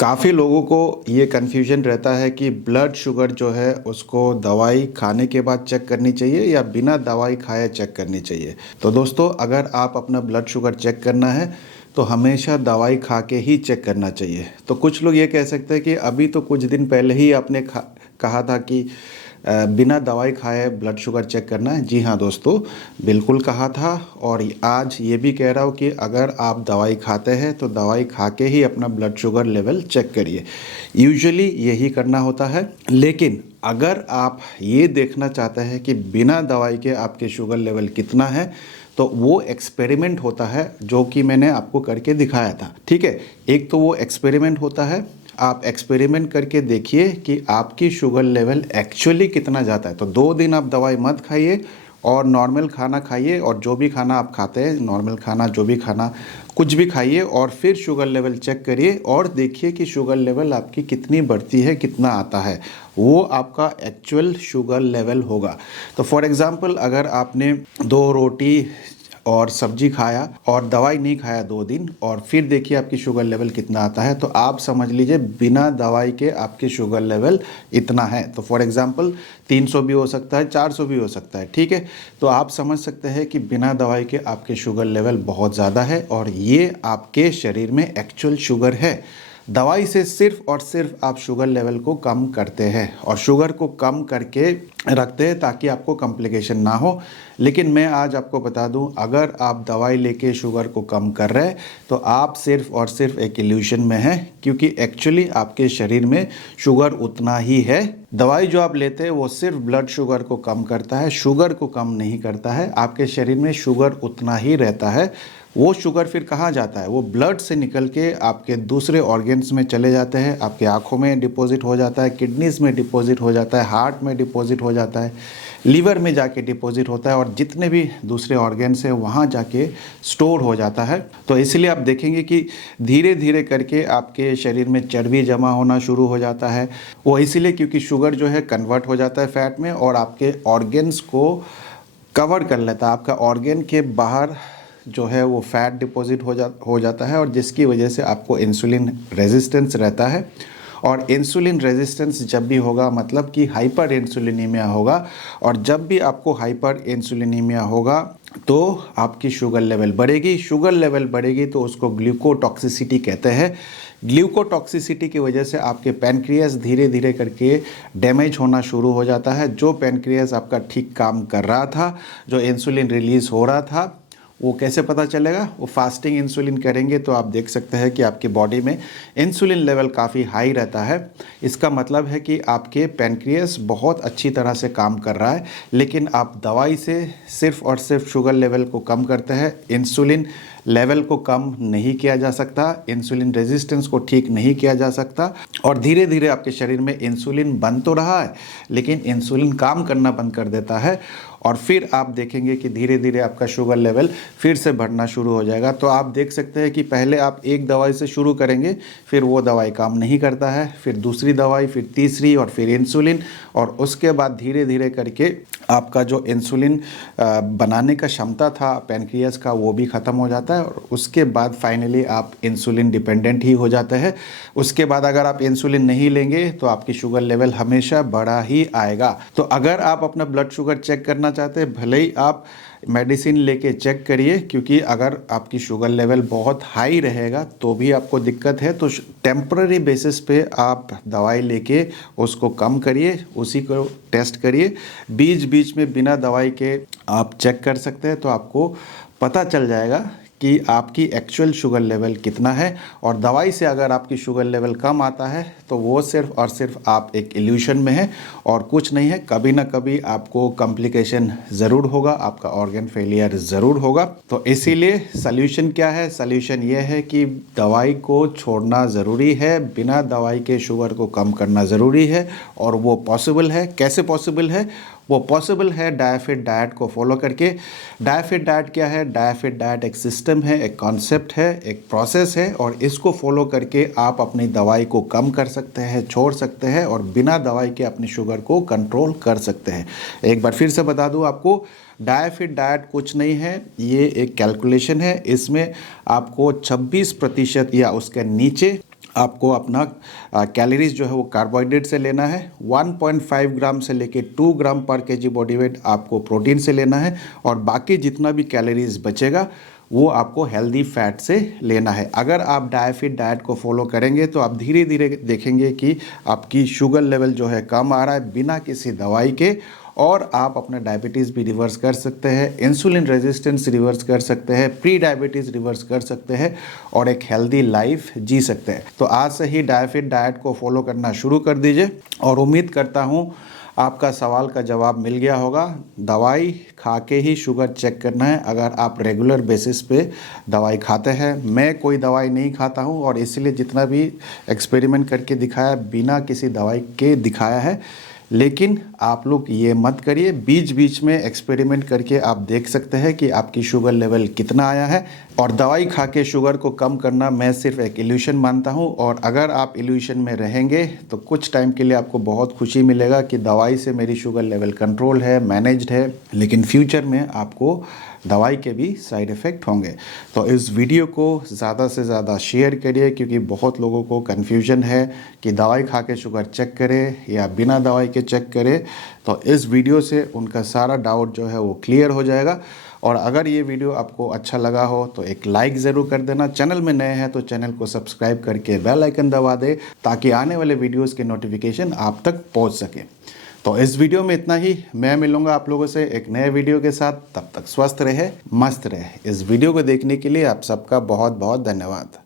काफ़ी लोगों को ये कन्फ्यूजन रहता है कि ब्लड शुगर जो है उसको दवाई खाने के बाद चेक करनी चाहिए या बिना दवाई खाए चेक करनी चाहिए। तो दोस्तों, अगर आप अपना ब्लड शुगर चेक करना है तो हमेशा दवाई खा के ही चेक करना चाहिए। तो कुछ लोग ये कह सकते हैं कि अभी तो कुछ दिन पहले ही आपने कहा था कि बिना दवाई खाए ब्लड शुगर चेक करना है। जी हाँ दोस्तों, बिल्कुल कहा था और आज ये भी कह रहा हूँ कि अगर आप दवाई खाते हैं तो दवाई खा के ही अपना ब्लड शुगर लेवल चेक करिए। यूजुअली यही करना होता है, लेकिन अगर आप ये देखना चाहते हैं कि बिना दवाई के आपके शुगर लेवल कितना है तो वो एक्सपेरिमेंट होता है जो कि मैंने आपको करके दिखाया था। ठीक है, एक तो वो एक्सपेरिमेंट होता है, आप एक्सपेरिमेंट करके देखिए कि आपकी शुगर लेवल एक्चुअली कितना जाता है। तो 2 दिन आप दवाई मत खाइए और नॉर्मल खाना खाइए, और जो भी खाना आप खाते हैं, नॉर्मल खाना, जो भी खाना, कुछ भी खाइए और फिर शुगर लेवल चेक करिए और देखिए कि शुगर लेवल आपकी कितनी बढ़ती है, कितना आता है। वो आपका एक्चुअल शुगर लेवल होगा। तो फॉर एग्ज़ाम्पल, अगर आपने 2 रोटी और सब्जी खाया और दवाई नहीं खाया 2 दिन, और फिर देखिए आपकी शुगर लेवल कितना आता है, तो आप समझ लीजिए बिना दवाई के आपके शुगर लेवल इतना है। तो फॉर एग्जांपल 300 भी हो सकता है, 400 भी हो सकता है। ठीक है, तो आप समझ सकते हैं कि बिना दवाई के आपके शुगर लेवल बहुत ज़्यादा है और ये आपके शरीर में एक्चुअल शुगर है। दवाई से सिर्फ और सिर्फ आप शुगर लेवल को कम करते हैं और शुगर को कम करके रखते हैं ताकि आपको कॉम्प्लिकेशन ना हो। लेकिन मैं आज आपको बता दूं, अगर आप दवाई लेके शुगर को कम कर रहे हैं तो आप सिर्फ और सिर्फ एक इल्यूशन में हैं, क्योंकि एक्चुअली आपके शरीर में शुगर उतना ही है। दवाई जो आप लेते हैं वो सिर्फ ब्लड शुगर को कम करता है, शुगर को कम नहीं करता है। आपके शरीर में शुगर उतना ही रहता है। वो शुगर फिर कहाँ जाता है? वो ब्लड से निकल के आपके दूसरे ऑर्गन्स में चले जाते हैं। आपके आँखों में डिपॉजिट हो जाता है, किडनीज़ में डिपॉजिट हो जाता है, हार्ट में डिपॉजिट हो जाता है, लीवर में जाके डिपॉजिट होता है और जितने भी दूसरे ऑर्गन्स हैं वहाँ जाके स्टोर हो जाता है। तो इसलिए आप देखेंगे कि धीरे धीरे करके आपके शरीर में चर्बी जमा होना शुरू हो जाता है। वो इसीलिए क्योंकि शुगर जो है कन्वर्ट हो जाता है फैट में और आपके ऑर्गन्स को कवर कर लेता है। आपका ऑर्गन के बाहर जो है वो फैट डिपॉजिट हो जाता है और जिसकी वजह से आपको इंसुलिन रेजिस्टेंस रहता है। और इंसुलिन रेजिस्टेंस जब भी होगा मतलब कि हाइपर इंसुलिनीमिया होगा, और जब भी आपको हाइपर इंसुलिनीमिया होगा तो आपकी शुगर लेवल बढ़ेगी। शुगर लेवल बढ़ेगी तो उसको ग्लूकोटॉक्सिसिटी कहते हैं। ग्लूकोटॉक्सिसिटी की वजह से आपके पैनक्रियास धीरे धीरे करके डैमेज होना शुरू हो जाता है। जो पैनक्रियास आपका ठीक काम कर रहा था, जो इंसुलिन रिलीज़ हो रहा था, वो कैसे पता चलेगा? वो फास्टिंग इंसुलिन करेंगे तो आप देख सकते हैं कि आपकी बॉडी में इंसुलिन लेवल काफ़ी हाई रहता है। इसका मतलब है कि आपके पैनक्रियास बहुत अच्छी तरह से काम कर रहा है, लेकिन आप दवाई से सिर्फ और सिर्फ शुगर लेवल को कम करते हैं। इंसुलिन लेवल को कम नहीं किया जा सकता, इंसुलिन रेजिस्टेंस को ठीक नहीं किया जा सकता, और धीरे धीरे आपके शरीर में इंसुलिन बन तो रहा है लेकिन इंसुलिन काम करना बंद कर देता है और फिर आप देखेंगे कि धीरे धीरे आपका शुगर लेवल फिर से बढ़ना शुरू हो जाएगा। तो आप देख सकते हैं कि पहले आप एक दवाई से शुरू करेंगे, फिर वो दवाई काम नहीं करता है, फिर दूसरी दवाई, फिर तीसरी और फिर इंसुलिन, और उसके बाद धीरे धीरे करके आपका जो इंसुलिन बनाने का क्षमता था पैनक्रियास का वो भी ख़त्म हो जाता है और उसके बाद फाइनली आप इंसुलिन डिपेंडेंट ही हो जाते हैं। उसके बाद अगर आप इंसुलिन नहीं लेंगे तो आपकी शुगर लेवल हमेशा बढ़ा ही आएगा। तो अगर आप अपना ब्लड शुगर चेक करना चाहते हैं, भले ही आप मेडिसिन लेके चेक करिए, क्योंकि अगर आपकी शुगर लेवल बहुत हाई रहेगा तो भी आपको दिक्कत है, तो टेम्पररी बेसिस पे आप दवाई लेके उसको कम करिए, उसी को टेस्ट करिए। बीच बीच में बिना दवाई के आप चेक कर सकते हैं, तो आपको पता चल जाएगा कि आपकी एक्चुअल शुगर लेवल कितना है। और दवाई से अगर आपकी शुगर लेवल कम आता है तो वो सिर्फ और सिर्फ आप एक इल्यूशन में हैं और कुछ नहीं है। कभी ना कभी आपको कॉम्प्लिकेशन ज़रूर होगा, आपका ऑर्गन फेलियर ज़रूर होगा। तो इसीलिए सल्यूशन क्या है? सल्यूशन ये है कि दवाई को छोड़ना ज़रूरी है, बिना दवाई के शुगर को कम करना ज़रूरी है, और वो पॉसिबल है। कैसे पॉसिबल है? वो पॉसिबल है डायफिट डाइट को फॉलो करके। डायफिट डाइट क्या है? डायफिट डाइट एक सिस्टम है, एक कॉन्सेप्ट है, एक प्रोसेस है, और इसको फॉलो करके आप अपनी दवाई को कम कर सकते हैं, छोड़ सकते हैं, और बिना दवाई के अपनी शुगर को कंट्रोल कर सकते हैं। एक बार फिर से बता दूं आपको, डायफिट डाइट कुछ नहीं है, ये एक कैलकुलेशन है। इसमें आपको 26% या उसके नीचे आपको अपना कैलोरीज जो है वो कार्बोहाइड्रेट से लेना है। 1.5 ग्राम से लेके 2 ग्राम पर केजी बॉडी वेट आपको प्रोटीन से लेना है, और बाकी जितना भी कैलोरीज बचेगा वो आपको हेल्दी फैट से लेना है। अगर आप डायफिट डाइट को फॉलो करेंगे तो आप धीरे धीरे देखेंगे कि आपकी शुगर लेवल जो है कम आ रहा है बिना किसी दवाई के, और आप अपना डायबिटीज़ भी रिवर्स कर सकते हैं, इंसुलिन रेजिस्टेंस रिवर्स कर सकते हैं, प्री डायबिटीज़ रिवर्स कर सकते हैं, और एक हेल्दी लाइफ जी सकते हैं। तो आज से ही डायफिट डाइट को फॉलो करना शुरू कर दीजिए, और उम्मीद करता हूँ आपका सवाल का जवाब मिल गया होगा। दवाई खा के ही शुगर चेक करना है अगर आप रेगुलर बेसिस पे दवाई खाते हैं। मैं कोई दवाई नहीं खाता हूँ, और इसलिए जितना भी एक्सपेरिमेंट करके दिखाया बिना किसी दवाई के दिखाया है। लेकिन आप लोग ये मत करिए, बीच बीच में एक्सपेरिमेंट करके आप देख सकते हैं कि आपकी शुगर लेवल कितना आया है। और दवाई खा के शुगर को कम करना मैं सिर्फ एक इल्यूशन मानता हूँ, और अगर आप इल्यूशन में रहेंगे तो कुछ टाइम के लिए आपको बहुत खुशी मिलेगा कि दवाई से मेरी शुगर लेवल कंट्रोल है, मैनेज्ड है, लेकिन फ्यूचर में आपको दवाई के भी साइड इफ़ेक्ट होंगे। तो इस वीडियो को ज़्यादा से ज़्यादा शेयर करिए, क्योंकि बहुत लोगों को कन्फ्यूजन है कि दवाई खा के शुगर चेक करें या बिना दवाई के चेक करें। तो इस वीडियो से उनका सारा डाउट जो है वो क्लियर हो जाएगा। और अगर ये वीडियो आपको अच्छा लगा हो तो एक लाइक ज़रूर कर देना। चैनल में नए हैं तो चैनल को सब्सक्राइब करके बेल आइकन दबा दे, ताकि आने वाले वीडियोस के नोटिफिकेशन आप तक पहुंच सके। तो इस वीडियो में इतना ही। मैं मिलूंगा आप लोगों से एक नए वीडियो के साथ। तब तक स्वस्थ रहे, मस्त रहे। इस वीडियो को देखने के लिए आप सबका बहुत बहुत धन्यवाद।